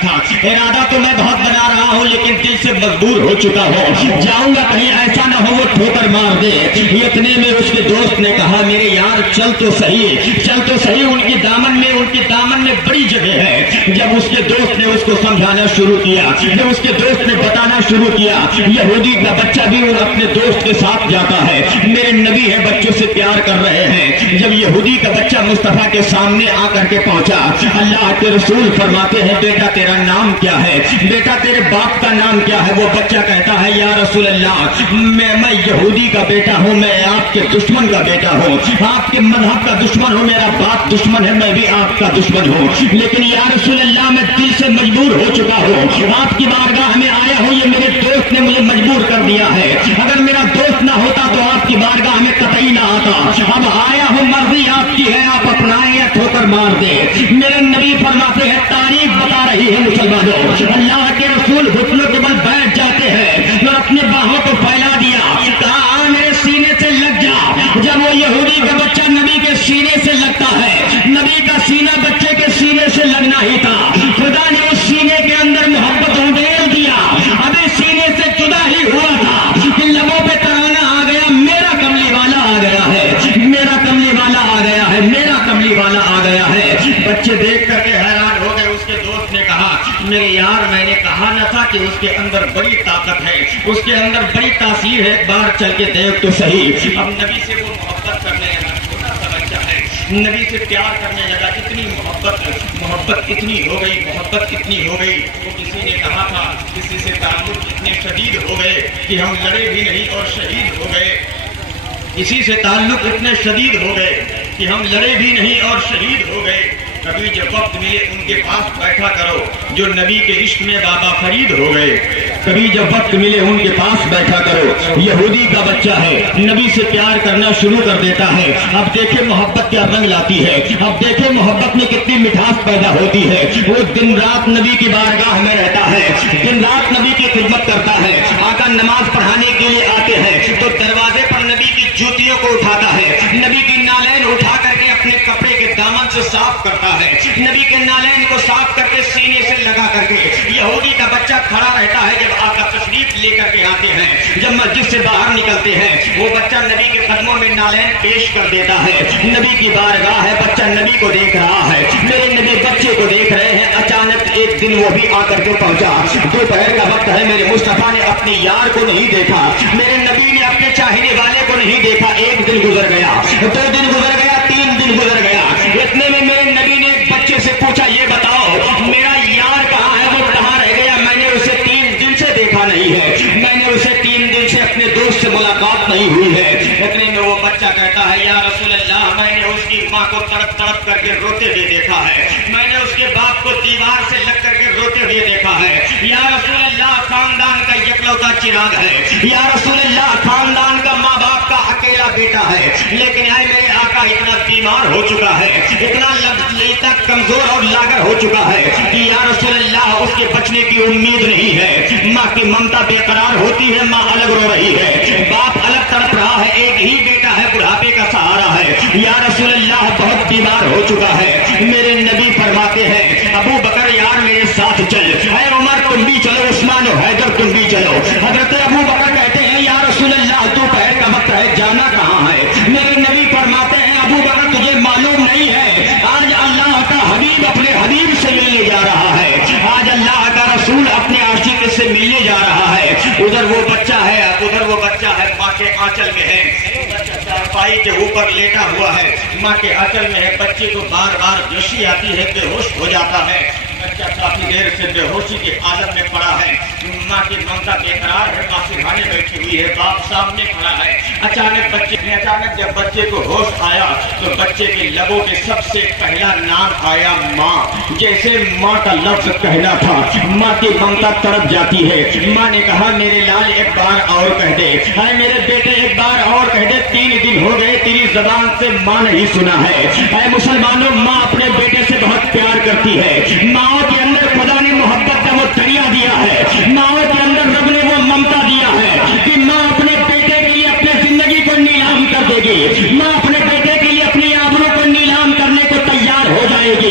تھا ارادہ تو میں بہت بنا رہا ہوں لیکن دل سے مجبور ہو چکا ہوں، جاؤں گا کہیں ایسا نہ ہو وہ ٹھوکر مار دے۔ اتنے میں اس کے دوست نے کہا میرے یار چل تو صحیح، ان کی دامن میں بڑی جگہ ہے۔ جب اس کے دوست نے اس کو سمجھانا شروع کیا، جب اس کے دوست نے بتانا شروع کیا، یہودی کا بچہ بھی اپنے دوست کے ساتھ جاتا ہے، میرے نبی ہے بچوں سے پیار کر رہے ہیں۔ جب یہودی کا بچہ مصطفیٰ کے سامنے آ کر کے پہنچا، اللہ کے رسول فرماتے ہیں بیٹا تیرا نام کیا ہے، بیٹا تیرے باپ کا نام کیا ہے؟ وہ بچہ کہتا ہے یا رسول اللہ میں یہودی کا بیٹا ہوں، میں آپ کے دشمن کا بیٹا ہوں، آپ کے مذہب کا دشمن ہوں، میرا باپ دشمن ہے، میں بھی آپ کا دشمن ہوں، لیکن یا رسول اللہ میں دل سے مجبور ہو چکا ہوں، آپ کی بارگاہ میں آیا ہوں، یہ میرے دوست نے مجھے مجبور کر دیا ہے، اگر میرا دوست نہ ہوتا تو آپ کی بارگاہ میں قطعی نہ آتا، اب آیا ہوں مرضی آپ کی ہے، آپ اپنائیں یا ٹھوکر مار دے۔ میرے نبی فرماتے ہیں تاریخ بتا رہی ہے مسلمانوں، اللہ کے رسول گھٹنوں کے بل بیٹھ جاتے ہیں اور اپنے باہوں کو پھیلا دیا، کہا میرے سینے سے لگ جا۔ جب وہ یہودی کا بچہ نبی کے سینے سے لگتا ہے، نبی کا سینہ بچے کے سینے سے لگنا ہی تھا، خدا نے اس سینے کے اندر محبت ڈھیل دیا، ابھی سینے سے جدا ہی ہوا تھا کہ لبوں پہ ترانہ آ گیا، میرا کملی والا آ گیا ہے، میرا کملی والا آ گیا ہے، میرا کملی والا آ گیا ہے۔ بچے دیکھ کر کے حیران ہو گئے۔ اس کے دوست نے کہا میرے یار میں نے کہا نہ تھا کہ اس کے اندر بڑی طاقت ہے، اس کے اندر بڑی تاثیر ہے، ایک بار چل کے دیکھ تو صحیح۔ اب نبی سے وہ محبت کرنے لگا، چھوٹا سا بچہ ہے، نبی سے پیار کرنے لگا، اتنی محبت اتنی ہو گئی، تو کسی نے کہا تھا کسی سے تعلق اتنے شدید ہو گئے کہ ہم لڑے بھی نہیں اور شہید ہو گئے، کسی سے تعلق اتنے شدید ہو گئے کہ ہم لڑے بھی نہیں اور شہید ہو گئے۔ کبھی جب وقت ملے ان کے پاس بیٹھا کرو جو نبی کے عشق میں بابا فرید ہو گئے، کبھی جب وقت ملے ان کے پاس بیٹھا کرو۔ یہودی کا بچہ ہے، نبی سے پیار کرنا شروع کر دیتا ہے، اب دیکھیں محبت کیا رنگ لاتی ہے، اب دیکھیں محبت میں کتنی مٹھاس پیدا ہوتی ہے۔ وہ دن رات نبی کی بارگاہ میں رہتا ہے، دن رات نبی کی خدمت کرتا ہے، آقا نماز پڑھانے کے لیے آتے ہیں تو دروازے پر نبی کی جوتیوں کو اٹھاتا ہے، نبی کی نالین اٹھا کر کے اپنے کپڑے کے دامن سے صاف کرتا ہے، نبی کے نالین کو صاف کر کے سینے سے لگا کر کے۔ یہودی کا بچہ کھڑا رہتا ہے جب آقا تشریف لے کر کے آتے ہیں، جب مسجد سے باہر نکلتے ہیں، وہ بچہ نبی کے قدموں میں نالین پیش کر دیتا ہے، نبی کی بارگاہ ہے، بچہ نبی کو دیکھ رہا ہے، میرے نبی بچے کو دیکھ رہے ہیں۔ اچانک ایک دن وہ بھی آ کر کے پہنچا، دوپہر کا وقت ہے، میرے مصطفیٰ نے اپنے یار کو نہیں دیکھا، میرے نبی نے اپنے چاہنے والے کو نہیں دیکھا۔ ایک دن گزر گیا، 2 دن گزر گیا، 3 دن گزر گیا، اتنے میں میرے نبی نے ایک بچے سے پوچھا یہ بتاؤ میرا یار کہاں ہے، وہ کہاں رہ گیا، میں نے اسے 3 دن سے دیکھا نہیں ہے، میں نے اسے 3 دن سے اپنے دوست سے ملاقات نہیں ہوئی ہے۔ اتنے میں وہ بچہ کہتا ہے یا رسول اللہ میں نے اس کی ماں کو تڑپ تڑپ کر کے روتے ہوئے دیکھا ہے، میں نے اس کے باپ کو دیوار سے لگ کر کے روتے ہوئے دیکھا ہے، یا رسول اللہ خاندان کا یکلوتا چراغ ہے، یا رسول اللہ خاندان کا ماں باپ کا اکیلا بیٹا ہے، لیکن آئے میرے آقا اتنا بیمار ہو چکا ہے، اتنا کمزور اور لاغر ہو چکا ہے کہ یا رسول اللہ اس کے بچنے کی امید نہیں ہے، ماں کی ممتا بے قرار ہوتی ہے، ماں الگ رو رہی ہے، باپ الگ تڑپ رہا ہے، ایک ہی بیٹا ہے، بڑھاپے کا سہارا ہے، یا رسول اللہ بہت بیمار ہو چکا ہے۔ میرے نبی فرماتے ہیں ابو بکر یار میرے ساتھ چل، اے عمر تم بھی چلو، عثمان و حیدر تم بھی چلو۔ حضرت ابو بکر کہتے ہیں یا رسول اللہ دوپہر کا وقت ہے، جانا کہاں ہے؟ میرے نبی فرماتے ہیں ابو بکر تجھے معلوم نہیں ہے آج اللہ کا حبیب اپنے حبیب سے ملنے جا رہا ہے، آج اللہ کا رسول اپنے عاشق سے ملنے جا رہا ہے۔ ادھر وہ بچہ ہے ماں کے آنچل میں ہے، چارپائی کے اوپر لیٹا ہوا ہے، ماں کے آنچل میں ہے، بچے کو بار بار بیشی آتی ہے، بے ہوش ہو جاتا ہے، بچہ کافی دیر سے بے ہوشی کے عالم میں پڑا ہے، ماں کی ممتا بے قرار ہے، ماں سرہانے بیٹھی ہوئی ہے، باپ سامنے کھڑا ہے۔ اچانک جب بچے کو ہوش آیا تو بچے کے لبوں پہ سب سے پہلا نام آیا ماں، جیسے ماں کا لفظ کہنا تھا، ماں کی ممتا تڑپ جاتی ہے۔ ماں نے کہا میرے لال ایک بار اور کہہ دے، اے میرے بیٹے ایک بار اور کہہ دے، 3 دن ہو گئے تیری زبان سے ماں نہیں سنا ہے۔ اے مسلمانوں ماں اپنے بیٹے سے بہت پیار کرتی ہے، ماں کے اندر خدا نے محبت کا وہ دریا دیا ہے، ماں کے اندر رب نے وہ ممتا دیا ہے کہ ماں اپنے بیٹے کے لیے اپنی زندگی کو نیلام کر دے گی، ماں اپنے بیٹے کے لیے اپنی آبرو کو نیلام کرنے کو تیار ہو جائے گی،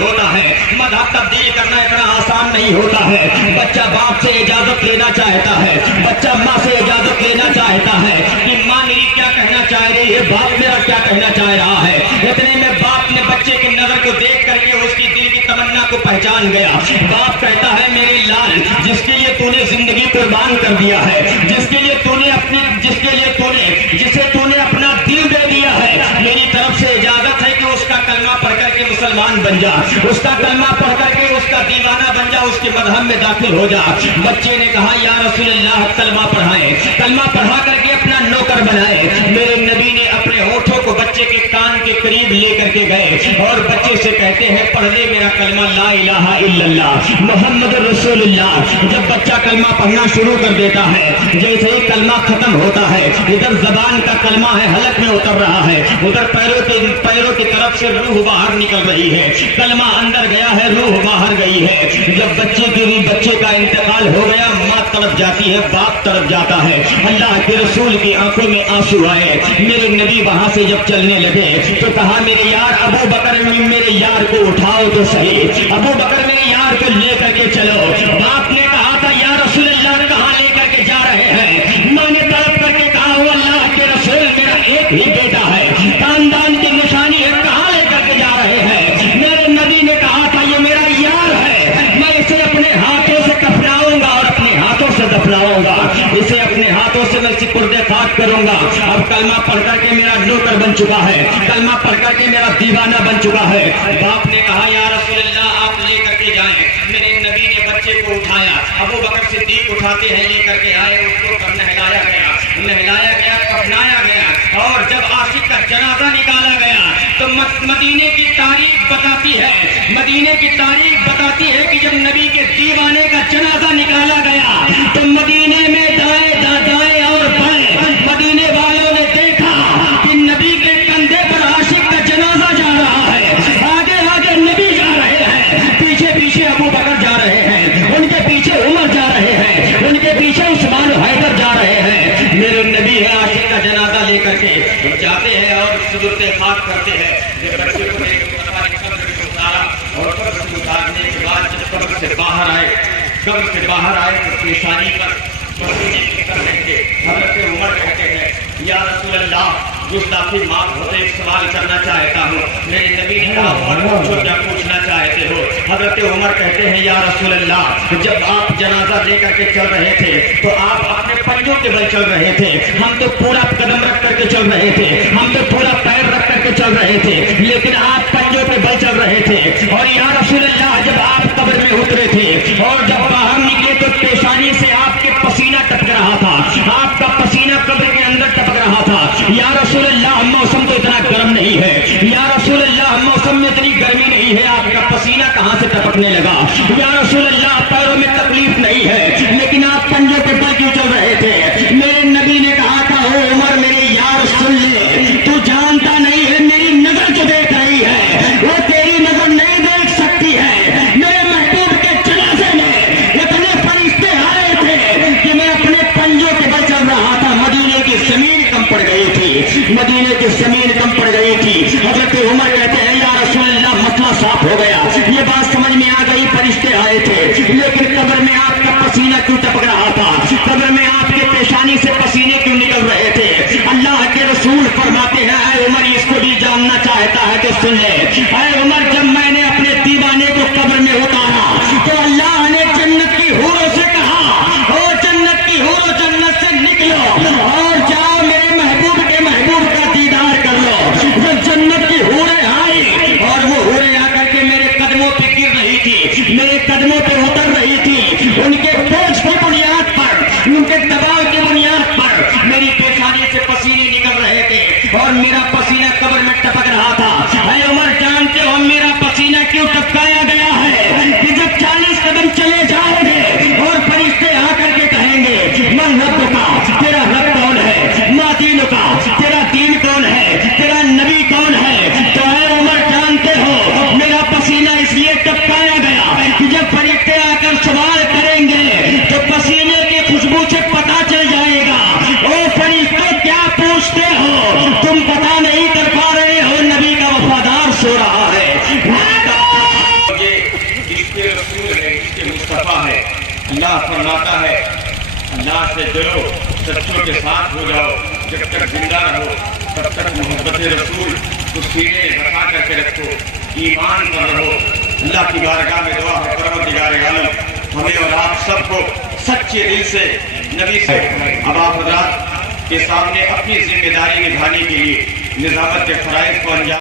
ہوتا ہے, مذہب تبدیل کرنا اتنا آسان نہیں ہوتا ہے. بچہ باپ سے اجازت لینا چاہتا ہے, بچہ ماں سے اجازت لینا چاہتا ہے کہ ماں میری کیا کہنا چاہ رہی ہے, باپ میرا کیا کہنا چاہ رہا ہے. اتنے میں باپ نے بچے کی نظر کو دیکھ کر کے اس کی دل کی تمنا کو پہچان گیا. باپ کہتا ہے میرے لال, جس کے لیے تو نے زندگی قربان کر دیا ہے, جسے تو نے اپنا دل دے دیا ہے, میری طرف سے اجازت ہے کہ اس کا کلمہ پڑھ کر کے مسلمان بن جا, اس کا کلمہ پڑھ کر کے اس کا دیوانہ بن جا, اس کے مذہب میں داخل ہو جا. بچے نے کہا یا رسول اللہ کلمہ پڑھائیں, کلمہ پڑھا کر کے اپنا نوکر بنائے. میرے نبی نے اپنے ہونٹوں کو بچے کے کان کے قریب لے کر کے گئے اور بچے سے کہتے ہیں پڑھ لے میرا کلمہ لا الہ الا اللہ محمد رسول اللہ. جب بچہ کلمہ پڑھنا شروع کر دیتا ہے, جیسے ہی کلمہ ختم ہوتا ہے, ادھر زبان کا کلمہ ہے حلق میں اتر رہا ہے, ادھر پیروں کی طرف سے روح باہر نکل رہی ہے, کلمہ اندر گیا ہے, روح باہر گئی ہے. جب بچے کا انتقال ہو گیا, ماں طرف جاتی ہے, باپ طرف جاتا ہے. اللہ کے رسول کی آنکھوں میں آنسو آئے. میرے نبی وہاں سے جب چلنے لگے تو کہا میرے یار ابو بکر, میرے یار کو اٹھاؤ تو صحیح, ابو بکر میرے یار کو لے کر کے چلو. باپ نے کہا تھا یا رسول اللہ کہاں لے کر کے جا رہے ہیں. ماں نے طلب کر کے کہا وہ اللہ کے رسول میرا ایک ہی بیٹا ہے, خاندان کی نشانی ہے, کہاں لے کر کے جا رہے ہیں. میرے نبی نے کہا تھا یہ میرا یار ہے, میں اسے اپنے ہاتھوں سے کفناؤں گا اور اپنے ہاتھوں سے دفناؤں گا, اسے اپنے ہاتھوں سے میں سپرد خاک کروں گا. اب کلمہ پڑھ کر کے میرا نوکر بن چکا ہے, کلمہ پڑھ کر کے میرا دیوانہ بن چکا ہے. باپ نے کہا یا رسول اللہ آپ لے کر کے جائیں. میرے نبی نے بچے کو اٹھایا, ابو بکر صدیق اٹھاتے ہیں, لے کر کے آئے, اس کو نہلایا گیا, کفنایا گیا. اور جب عاشق کا جنازہ نکالا گیا تو مدینے کی تاریخ بتاتی ہے کہ جب نبی کے دیوانے کا جنازہ نکالا گیا تو مدینے میں دائیں اور بائیں مدینے والوں نے دیکھا کہ نبی کے کندھے پر عاشق کا جنازہ جا رہا ہے. آگے نبی جا رہے ہیں, پیچھے ابو بکر جا رہے ہیں, ان کے پیچھے عمر جا رہے ہیں, ان کے پیچھے عثمان و حیدر جا رہے ہیں. میرے نبی ہے عاشق کا جنازہ لے کر کے جاتے ہیں اور سجود خاک کرتے ہیں. جب بچے کو اتارا اور قبر سے اتارنے کے بعد جب قبر سے باہر آئے تو پیشانی پر حضرت عمر کہتے ہیں یا رسول اللہ گستاخی معاف ہوتے ایک سوال کرنا چاہتا ہوں. میرے نبی نے کہا عمر پوچھو کیا پوچھنا چاہتے ہو. حضرت عمر کہتے ہیں یا رسول اللہ جب آپ جنازہ لے کر کے چل رہے تھے تو آپ اپنے پنجوں کے بل چل رہے تھے, ہم تو پورا قدم رکھ کر کے چل رہے تھے, ہم تو پورا پیر رکھ کر کے چل رہے تھے, لیکن آپ پنجوں کے بل چل رہے تھے. اور یا رسول اللہ جب آپ قبر میں اترے تھے اور جب باہر نکلے تو پیشانی سے آپ کے پسینہ ٹپک رہا تھا, آپ کا پسینہ قبر کے اندر ٹپک رہا تھا. یا رسول اللہ موسم تو اتنا گرم نہیں ہے, یا رسول اللہ موسم میں اتنی گرمی نہیں ہے, آپ کا پسینہ کہاں سے ٹپکنے لگا. یا رسول اللہ پیروں میں تکلیف نہیں ہے لیکن آپ پنجوں کے بل کیوں چل رہے تھے. میرے نبی نے کہا تھا او عمر میرے یار سن لے, تو جانتا نہیں ہے میری نظر جو دیکھ رہی ہے وہ تیری نظر نہیں دیکھ سکتی ہے. میرے محبوب کے جنازے میں اتنے فرشتے آئے تھے کہ میں اپنے پنجوں کے بل چل رہا تھا. مدینے کی زمین کم پڑ گئی تھی, حضرت عمر کہتے ہیں یا رسول اللہ مسئلہ صاف ہو گیا, یہ بات سمجھ میں آ گئی, فرشتے آئے تھے لیکن قبر میں آپ کا پسینہ کیوں ٹپک رہا تھا, قبر میں آپ کے پیشانی سے پسینے کیوں نکل رہے تھے. اللہ کے رسول فرماتے ہیں اے عمر اس کو بھی جاننا چاہتا ہے تو سن لے. اے عمر جب میں نے اپنے دیوانے کو قبر میں اتارا تو اللہ نے جنت کی حوروں سے کہا او جنت کی حوروں جنت سے نکلو اور جاؤ میرے محبوب کے محبوب کا دیدار کر لو. جب جنت کی حوریں آئی اور وہ حوریں آ کر کے میرے قدموں پہ گر رہی تھی, میرے قدموں پہ اتر رہی تھی, ان کے بوجھ کی بنیاد پر, ان کے دباؤ کی بنیاد پر میری پیشانی سے پسینے نکل رہے تھے اور میرا پسینہ قبر میں ٹپک رہا تھا. اے عمر جانتے ہو میرا پسینہ کیوں ٹپکایا گیا ہے کہ جب 40 قدم چلے جاؤ گے اور فرشتے آ کر کے کہیں گے من رب کا, تیرا رب کون ہے, ماں دین کا, تیرا دین کون ہے, تیرا نبی کون ہے, تو اے عمر جانتے ہو میرا پسینہ اس لیے ٹپکایا گیا کہ جب فرشتے فرماتا ہے اللہ سے جڑو، سچوں کے ساتھ ہو جاؤ، جب تک زندہ رہو تب تک محبت رسول کو سینے میں بسا کر کے رکھو، ایمان پر رہو۔ اللہ کی بارگاہ میں دعا ہے پروردگار عالم ہمیں اور آپ سب کو سچے دل سے نبی سے اب آپ حضرات کے سامنے اپنی ذمہ داری نبھانے کے لیے نظامت کے فرائض کو انجام